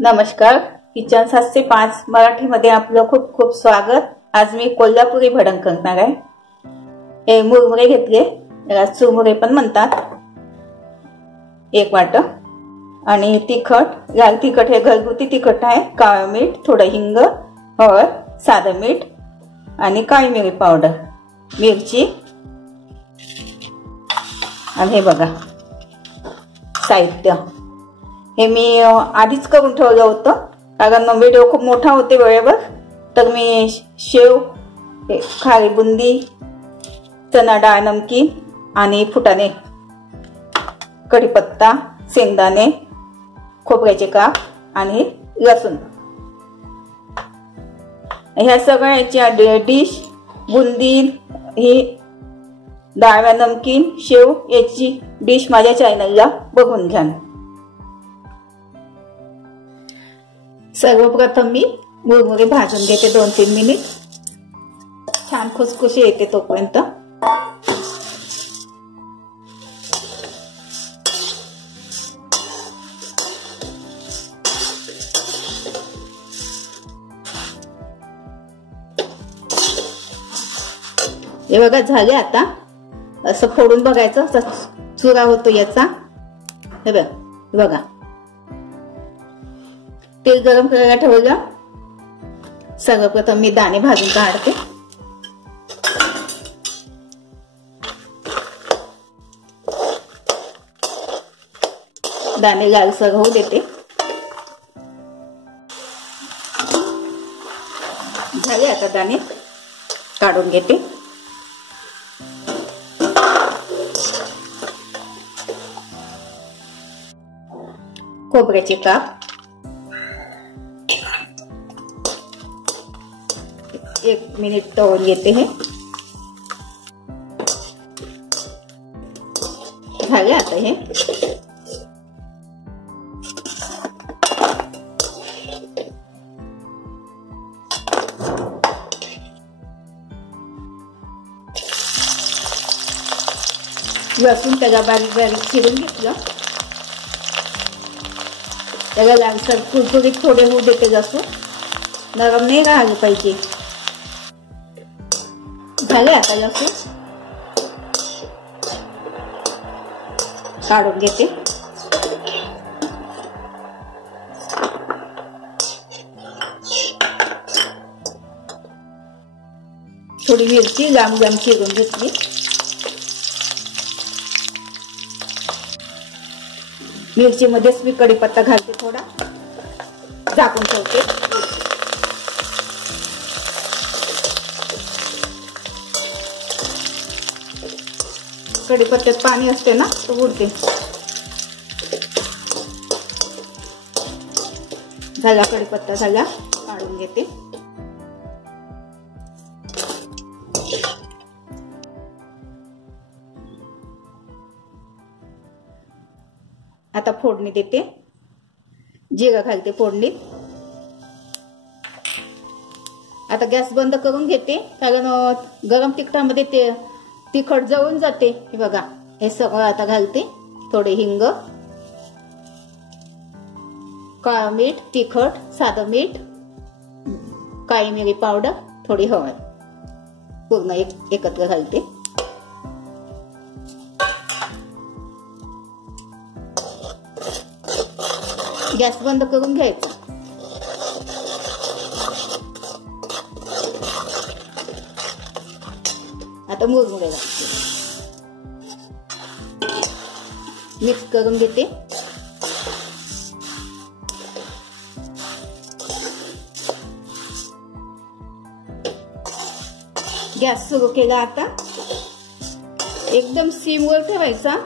नमस्कार, किचन 705 मराठीमध्ये आपलं खूप खूप स्वागत। आज मी कोल्हापुरी भडंग करणार आहे। हे मुरमुरे घेतले, त्याला चुरमुरे पण म्हणतात, एक वाटा। आणि तिखट, लाल तिखट हे घरगुती तिखट आहे। काळं मीठ, थोडं हिंग, हळद, साधं मीठ आणि काळी मिरी पावडर, मिरची। आणि हे बघा साहित्य, हे मी आधीच करून ठेवलं होतं, कारण व्हिडिओ खूप मोठा होते वेळेवर। तर मी शेव, खारी बुंदी, चना डाळ नमकीन आणि फुटाणे, कढीपत्ता, शेंगदाणे, खोबऱ्याचे काप आणि लसूण, ह्या सगळ्याची डिश, बुंदी, ही डाळ नमकीन, शेव याची डिश माझ्या चॅनलला बघून घ्या। सर्वप्रथम मी मुरमुरे भाजून घेते 2-3 मिनिट, छान खुसखुशी येते तोपर्यंत। हे बघा झाले। आता असं फोडून बघायचं, चुरा होतो याचा। हे बघा, तेल गरम करायला ठेवलं। सर्वप्रथम मी दाणे भाजून काढते। दाणे लालसर होऊ देते। झाले आता दाणे, काढून घेते। खोबऱ्याचे काप, 1 मिनिट तळून घेते। हे झाले आता। हे लसूण त्याला बारीक बारीक चिरून घेतलं, त्याला लालसर कुरकुरीत थोडे होऊ देते। लसूण नरम नाही राहिलं पाहिजे। झाले आता लसूण, काढून घेते। थोडी मिरची लांब लांब चिरून घेतली। मिरची मध्येच मी कढीपत्ता घालते, थोडा झाकून ठेवते। कढीपत्त्यात पाणी असते ना, तो उडते। झाला कढीपत्ता, झाला, काढून घेते। आता फोडणी देते, जिरं घालते फोडणीत। आता गॅस बंद करून घेते, कारण गरम तिखटामध्ये ते तिखट जळून जाते। हे बघा, हे सगळं आता घालते। थोडे हिंग, काळं मीठ, तिखट, साधं मीठ, काळी मिरी पावडर, थोडी हळद, पूर्ण एकत्र घालते। गॅस बंद करून घ्यायचा। आता मुरमुरे घालते, मिक्स करून घेते। गॅस सुरू केला, आता एकदम सिमवर ठेवायचा।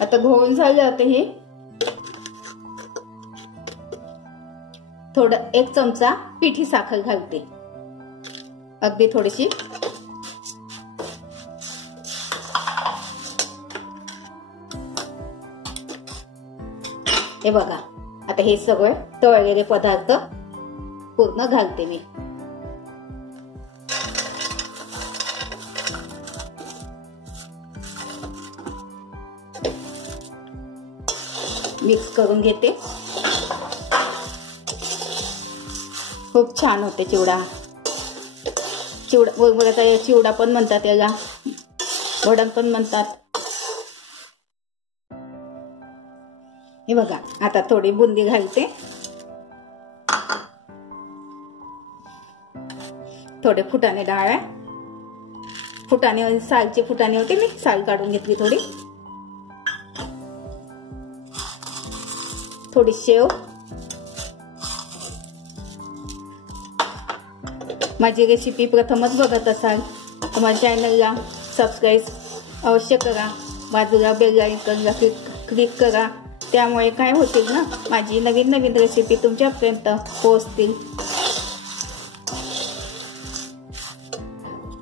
आता घोळून झालं। आता हे थोडं 1 चमचा पिठी साखर घालते, अगदी थोडीशी। हे बघा, आता हे सगळे तळलेले पदार्थ पूर्ण घालते मी। मिक्स करून घेते. खूप छान होते चिवडा. मुरमुऱ्याचा चिवडा पण म्हणतात, याला भडंग पण म्हणतात. हे बघा, आता थोडी बुंदी घालते, थोडे फुटाणे डाळ आहे. फुटाणे सालची फुटाणे होते, मी साल काढून घेतली. थोडी शेव. माझी रेसिपी प्रथमच बघत असाल तर माझ्या चॅनलला सबस्क्राईब अवश्य करा. बाजूला बेल आयकॉनला क्लिक करा. त्यामुळे काय होतील ना, माझी नवीन नवीन रेसिपी तुमच्यापर्यंत पोहोचतील.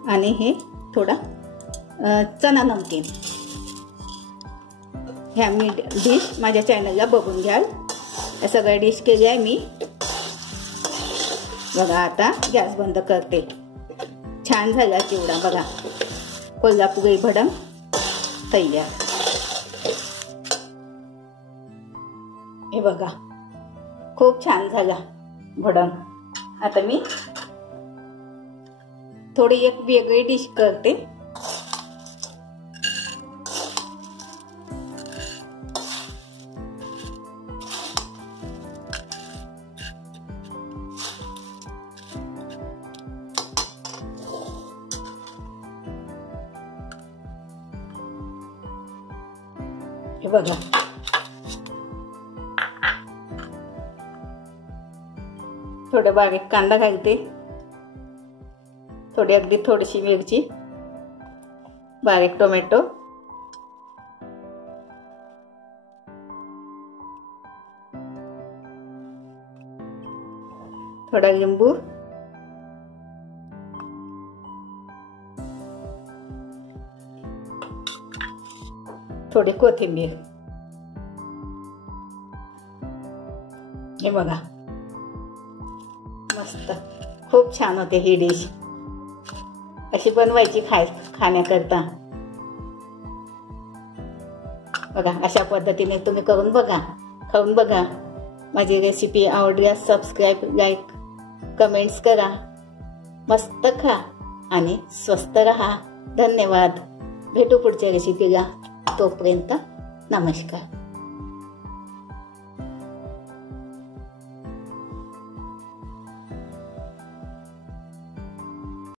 आणि हे थोडा चना नमकीन. ह्या मी डिश माझ्या चॅनलला बघून घ्याल. या सगळ्या डिश केल्या आहे मी. बघा, आता गॅस बंद करते. छान झाला चिवडा बघा. कोल्हापुरी भडंग तयार. हे बघा, खूप छान झाला भडंग. आता मी थोडी एक वेगळी डिश करते. हे बघा, थोडे बारीक कांदा घालते, अगदी थोडीशी मिरची, बारीक टोमॅटो, थोडा लिंबू, थोडी कोथिंबीर. हे बघा, मस्त, खूप छान होते ही डिश. अशी बनवायची खाण्याकरता. बघा, अशा पद्धतीने तुम्ही करून बघा, खाऊन बघा. माझी रेसिपी आवडल्यास सबस्क्राईब, लाईक, कमेंट्स करा. मस्त खा आणि स्वस्त रहा. धन्यवाद. भेटू पुढच्या रेसिपीला. तोपर्यंत नमस्कार.